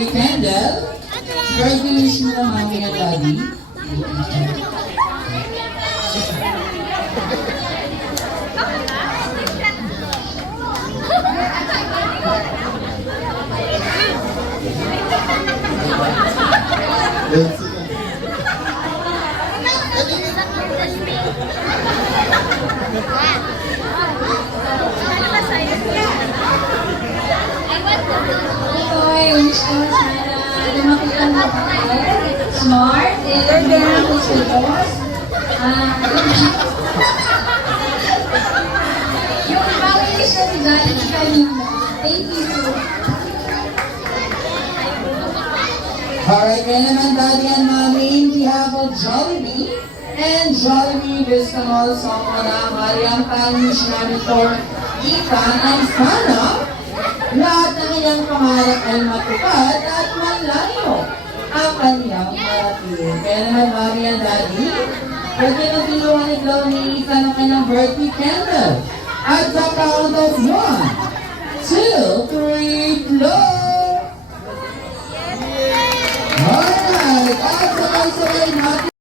birthday candle. Birthday wish mo na mami at daddy. Wish ko sana lumaki kang mabait, smart, and very studious. Yung ibang wish ko si Daddy kanina. Thank you. Alright, kaya naman daddy and mommy, in behalf of Jollibee and Jollibee Vistamol Salmona, Mariam Panish namin for Ethan and sana lahat ng inyong pangarap ay matupad at malayo ang kanyang marating. Kaya naman mommy and daddy, pwede na tulungan ni Flo ni Ethan ang kanyang birthday candle. At sa count of 1, 2, 3, blow! Alright, at sabay-sabay natin